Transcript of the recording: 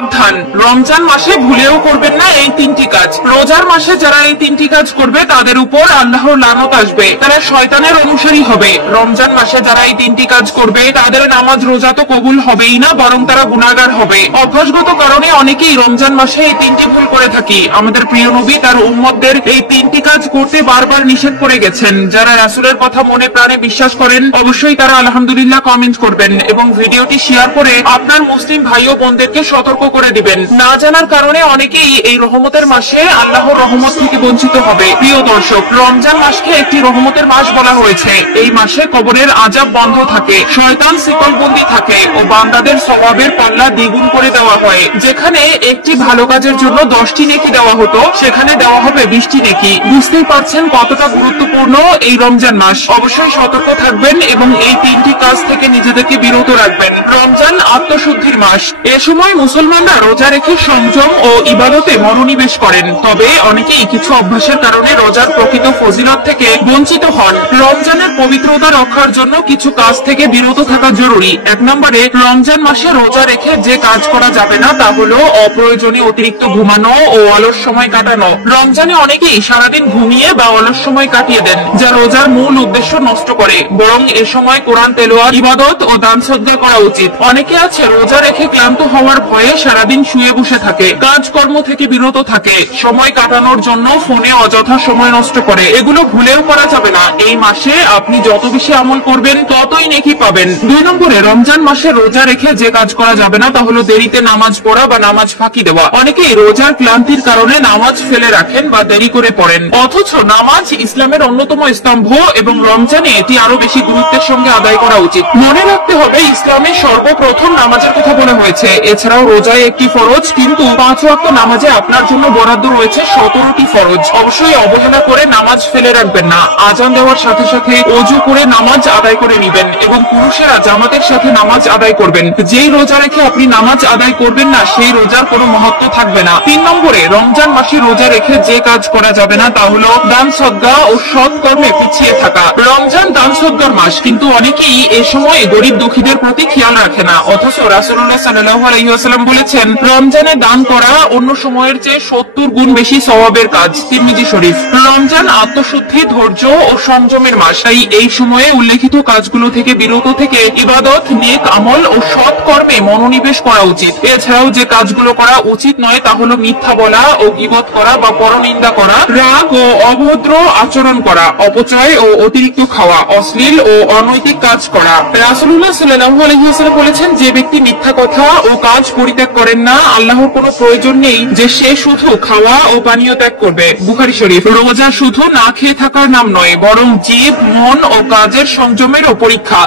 সাবধান, রমজান মাসে ভুলেও করবেন না এই তিনটি কাজ। রোজার মাসে যারা এই তিনটি কাজ করবে তাদের উপর আল্লাহর লানত আসবে, তারা শয়তানের অনুসারী হবে। রমজান মাসে যারা এই তিনটি কাজ করবে তাদের নামাজ রোজা তো কবুল হবেই না, বরং তারা গুনাহগার হবে। অভ্যাসগত কারণে অনেকেই রমজান মাসে এই তিনটি ভুল করে থাকি। আমাদের প্রিয় নবী তার উম্মতদের এই তিনটি কাজ করতে বারবার নিষেধ করে গেছেন। যারা রাসূলের কথা মনে প্রাণে বিশ্বাস করেন অবশ্যই তারা আলহামদুলিল্লাহ কমেন্ট করবেন এবং ভিডিওটি শেয়ার করে আপনার মুসলিম ভাই ও বোনদেরকে সতর্ক করে দিবেন। না জানার কারণে অনেকেই এই রহমতের মাসে আল্লাহর রহমত থেকে বঞ্চিত হবে। প্রিয় দর্শক, রমজান মাসকে একটি রহমতের মাস বলা হয়েছে। এই মাসে কবরের আযাব বন্ধ থাকে, শয়তান শিকলবন্দি থাকে ও বান্দাদের সওয়াবের পাল্লা দ্বিগুণ করে দেওয়া হয়। যেখানে একটি ভালো কাজের জন্য 10টি নেকি দেওয়া হতো, সেখানে দেওয়া হবে 20টি নেকি। বুঝতেই পারছেন কতটা গুরুত্বপূর্ণ এই রমজান মাস। অবশ্যই সতর্ক থাকবেন এবং এই তিনটি কাজ থেকে নিজেদেরকে বিরত রাখবেন। রমজান আত্মশুদ্ধির মাস। এ সময় মুসলমানরা রোজা রেখে সংযম ও ইবাদতে মনোনিবেশ করেন। তবে অনেকেই কিছু অভ্যাসের কারণে রোজার প্রকৃত ফজিলত থেকে বঞ্চিত হন। রমজানের পবিত্রতা রক্ষার জন্য কিছু কাজ থেকে বিরত থাকা জরুরি। 1 নম্বরে, রমজান মাসে রোজা রেখে যে কাজ করা যাবে না তা হলো অপ্রয়োজনীয় অতিরিক্ত ঘুমানো ও অলস সময় কাটানো। রমজানে অনেকেই সারাদিন ঘুমিয়ে বা অলস সময় কাটিয়ে দেন, যা রোজার মূল উদ্দেশ্য নষ্ট করে। বরং এ সময় কোরআন তেলাওয়াত, ইবাদত ও দান সদকা করা উচিত। অনেকে আছে রোজা রেখে ক্লান্ত হওয়ার ভয়ে সারাদিন শুয়ে বসে থাকে, কাজকর্ম থেকে বিরত থাকে, সময় কাটানোর জন্য ফোনে অযথা সময় নষ্ট করে। এগুলো ভুলেও করা যাবে না। এই মাসে আপনি যত বেশি আমল করবেন ততই নেকি পাবেন। 2 নম্বরে, রমজান মাসে রোজা রেখে যে কাজ করা যাবে না তা হলো দেরিতে নামাজ পড়া বা নামাজ ফাঁকি দেওয়া। অনেকেই রোজার ক্লান্তির কারণে নামাজ ফেলে রাখেন বা দেরি করে পড়েন, অথচ নামাজ ইসলামের অন্যতম স্তম্ভ এবং রমজানে এটি আরো বেশি গুরুত্বের সঙ্গে আদায় করা উচিত। মনে রাখতে হবে ইসলামে সর্বপ্রথম নামাজের কথা বলা হয়েছে। এছাড়াও রোজায় একটি ফরজ, কিন্তু 5 ওয়াক্ত নামাজে আপনার জন্য বরাদ্দ রয়েছে 17টি ফরজ। অবশ্যই অবহেলা করে নামাজ ফেলে রাখবেন না। আজান দেওয়ার সাথে সাথে ওযু করে নামাজ আদায় করে নেবেন এবং পুরুষেরা জামাতের সাথে নামাজ আদায় করবেন। যেই রোজা রেখে আপনি নামাজ আদায় করবেন না সেই রোজার কোনো মহত্ব থাকবে না। 3 নম্বরে, রমজান মাসে রোজা রেখে যে কাজ করা যাবে না তা হলো দান সদকা ও সৎ কর্মে পিছিয়ে থাকা। রমজান দান সদকার মাস, কিন্তু অনেকেই এ সময় গরিব দুঃখীদের প্রতি খেয়াল রাখে না। অথচ রাসূলুল্লাহ সাল্লাল্লাহু আলাইহি ওয়াসাল্লাম বলেছেন রমজানে দান করা অন্য সময়ের চেয়ে 70 গুণ বেশি সওয়াবের কাজ। তিরমিজি শরীফ। রমজান আত্মশুদ্ধি, ধৈর্য ও সংযমের মাস। তাই এই সময়ে উল্লেখিত কাজগুলো থেকে বিরত থেকে ইবাদত, নেক আমল ও সৎ কর্মে মনোনিবেশ করা উচিত। এছাড়াও যে কাজগুলো করা উচিত নয় তা হলো মিথ্যা বলা ও গীবত করা বা পরনিন্দা করা, রাগ ও অভদ্র আচরণ করা, অপচয় ও অতিরিক্ত খাওয়া, অশ্লীল ও অনৈতিক কাজ করা। রাসূলুল্লাহ সাল্লাল্লাহু আলাইহি ওয়াসাল্লাম বলেছেন, যে ব্যক্তি মিথ্যা কথা ও কাজ পরিত্যাগ করেন না, আল্লাহর কোনো প্রয়োজন নেই যে সে শুধু খাওয়া ও পানীয় ত্যাগ করবে। বুখারী শরীফ। রোজা শুধু না খেয়ে থাকার নাম নয়, বরং জীব, মন ও কাজের সংযমেরও পরীক্ষা।